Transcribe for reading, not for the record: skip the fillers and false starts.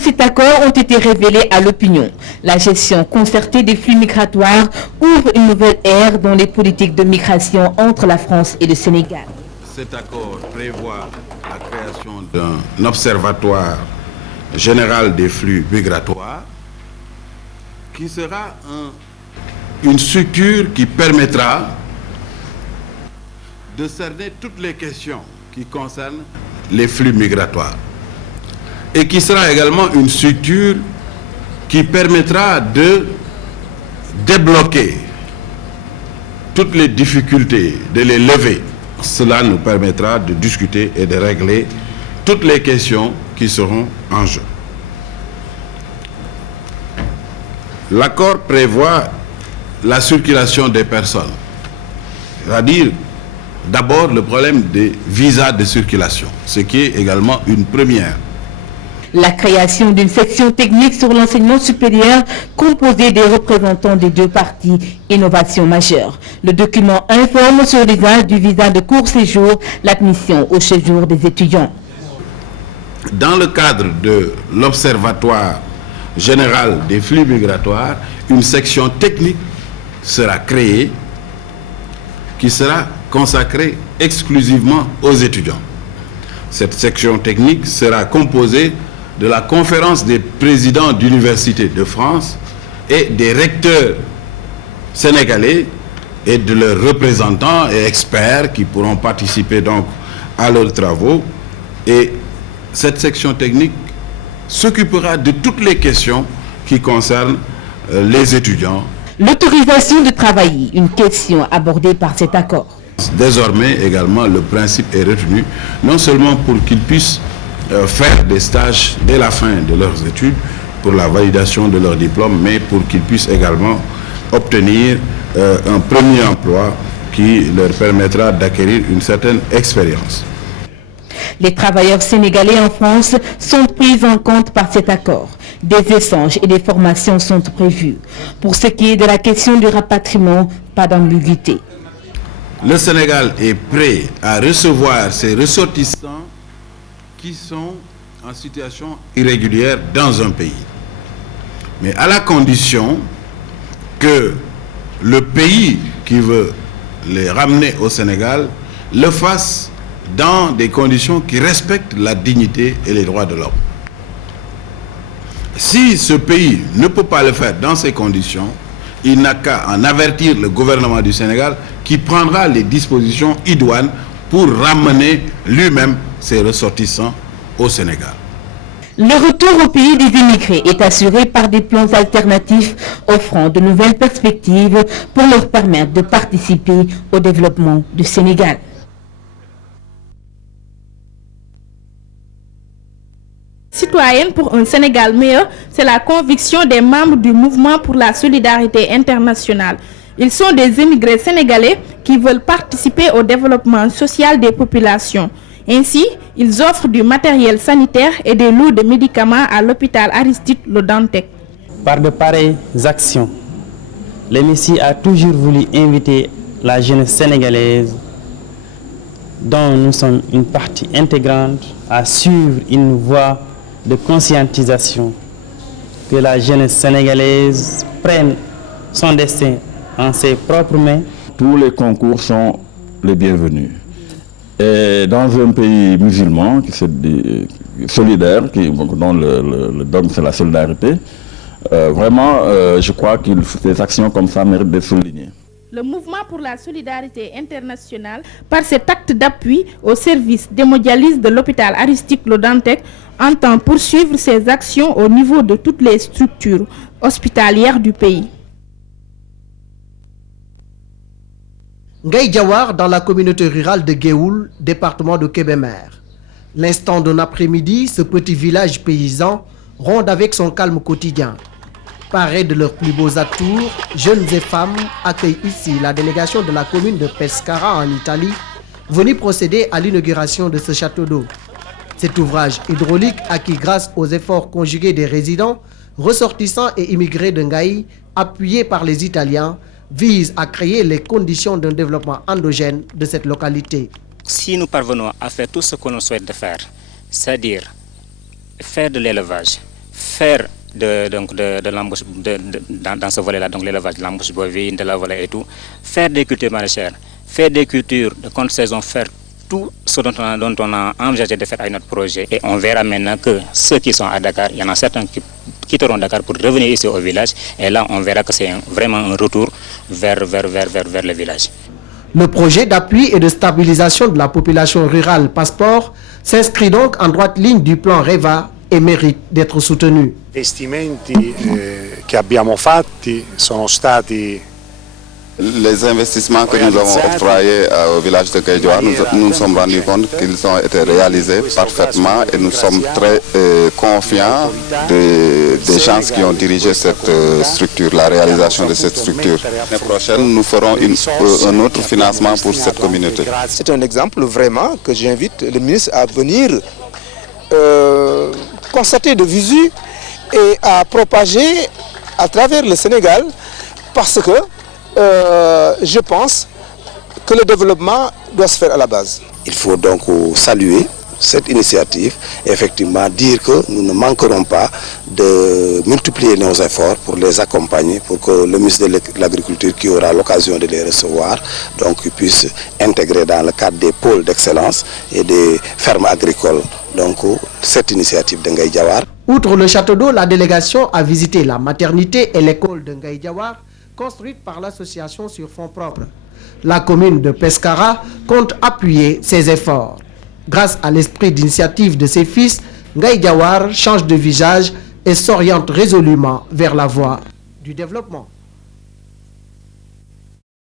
cet accord ont été révélés à l'opinion. La gestion concertée des flux migratoires ouvre une nouvelle ère dans les politiques de migration entre la France et le Sénégal. Cet accord prévoit la création d'un observatoire général des flux migratoires qui sera une structure qui permettra de cerner toutes les questions qui concernent les flux migratoires et qui sera également une structure qui permettra de débloquer toutes les difficultés, de les lever. Cela nous permettra de discuter et de régler toutes les questions qui seront en jeu. L'accord prévoit la circulation des personnes, c'est-à-dire d'abord le problème des visas de circulation, ce qui est également une première. La création d'une section technique sur l'enseignement supérieur composée des représentants des deux parties, innovation majeure. Le document informe sur l'usage du visa de court séjour, l'admission au séjour des étudiants. Dans le cadre de l'Observatoire général des flux migratoires, une section technique sera créée qui sera consacrée exclusivement aux étudiants. Cette section technique sera composée de la conférence des présidents d'universités de France et des recteurs sénégalais et de leurs représentants et experts qui pourront participer donc à leurs travaux. Et cette section technique s'occupera de toutes les questions qui concernent les étudiants. L'autorisation de travailler, une question abordée par cet accord. Désormais également, le principe est retenu, non seulement pour qu'ils puissent faire des stages dès la fin de leurs études pour la validation de leur diplôme, mais pour qu'ils puissent également obtenir un premier emploi qui leur permettra d'acquérir une certaine expérience. Les travailleurs sénégalais en France sont pris en compte par cet accord. Des échanges et des formations sont prévus. Pour ce qui est de la question du rapatriement, pas d'ambiguïté. Le Sénégal est prêt à recevoir ses ressortissants qui sont en situation irrégulière dans un pays. Mais à la condition que le pays qui veut les ramener au Sénégal le fasse dans des conditions qui respectent la dignité et les droits de l'homme. Si ce pays ne peut pas le faire dans ces conditions, il n'a qu'à en avertir le gouvernement du Sénégal qui prendra les dispositions idoines pour ramener lui-même ses ressortissants au Sénégal. Le retour au pays des immigrés est assuré par des plans alternatifs offrant de nouvelles perspectives pour leur permettre de participer au développement du Sénégal. Citoyenne pour un Sénégal meilleur, c'est la conviction des membres du mouvement pour la solidarité internationale. Ils sont des immigrés sénégalais qui veulent participer au développement social des populations. Ainsi, ils offrent du matériel sanitaire et des lots de médicaments à l'hôpital Aristide Le Dantec. Par de pareilles actions, l'MICI a toujours voulu inviter la jeunesse sénégalaise, dont nous sommes une partie intégrante, à suivre une voie de conscientisation, que la jeunesse sénégalaise prenne son destin en ses propres mains. Tous les concours sont les bienvenus. Et dans un pays musulman qui est solidaire, dont le dogme c'est la solidarité, vraiment je crois que des actions comme ça méritent d'être soulignées. Le mouvement pour la solidarité internationale, par cet acte d'appui au service d'hémodialyse de l'hôpital Aristide Le Dantec, entend poursuivre ses actions au niveau de toutes les structures hospitalières du pays. Ngaï Diawar dans la communauté rurale de Géoul, département de Kébémer. L'instant d'un après-midi, ce petit village paysan ronde avec son calme quotidien. Parés de leurs plus beaux atours, jeunes et femmes accueillent ici la délégation de la commune de Pescara en Italie, venue procéder à l'inauguration de ce château d'eau. Cet ouvrage hydraulique acquis grâce aux efforts conjugués des résidents, ressortissants et immigrés de Ngaï, appuyés par les Italiens, vise à créer les conditions d'un développement endogène de cette localité. Si nous parvenons à faire tout ce que l'on souhaite de faire, c'est-à-dire faire de l'élevage, faire de l'embauche dans ce volet-là, donc l'élevage, l'embauche bovine, de la volaille et tout, faire des cultures maraîchères, faire des cultures de contre-saison, faire tout ce dont on a envisagé de faire avec notre projet. Et on verra maintenant que ceux qui sont à Dakar, il y en a certains qui quitteront Dakar pour revenir ici au village. Et là, on verra que c'est vraiment un retour vers le village. Le projet d'appui et de stabilisation de la population rurale Passeport s'inscrit donc en droite ligne du plan REVA et mérite d'être soutenu. Gli investimenti che abbiamo fatti sono stati. Les investissements que nous avons octroyés au village de Guédiouar, nous nous sommes rendus compte qu'ils ont été réalisés parfaitement et nous sommes très confiants des gens qui ont dirigé cette structure, la réalisation de cette structure. L'année prochaine, nous ferons un autre financement pour cette communauté. C'est un exemple vraiment que j'invite le ministre à venir constater de visu et à propager à travers le Sénégal parce que je pense que le développement doit se faire à la base. Il faut donc saluer cette initiative et effectivement dire que nous ne manquerons pas de multiplier nos efforts pour les accompagner, pour que le ministre de l'Agriculture qui aura l'occasion de les recevoir donc puisse intégrer dans le cadre des pôles d'excellence et des fermes agricoles donc cette initiative de Ngaye Diawar. Outre le château d'eau, la délégation a visité la maternité et l'école de Ngaye Diawar, construite par l'association sur fonds propres. La commune de Pescara compte appuyer ses efforts. Grâce à l'esprit d'initiative de ses fils, Ngaye Diawar change de visage et s'oriente résolument vers la voie du développement.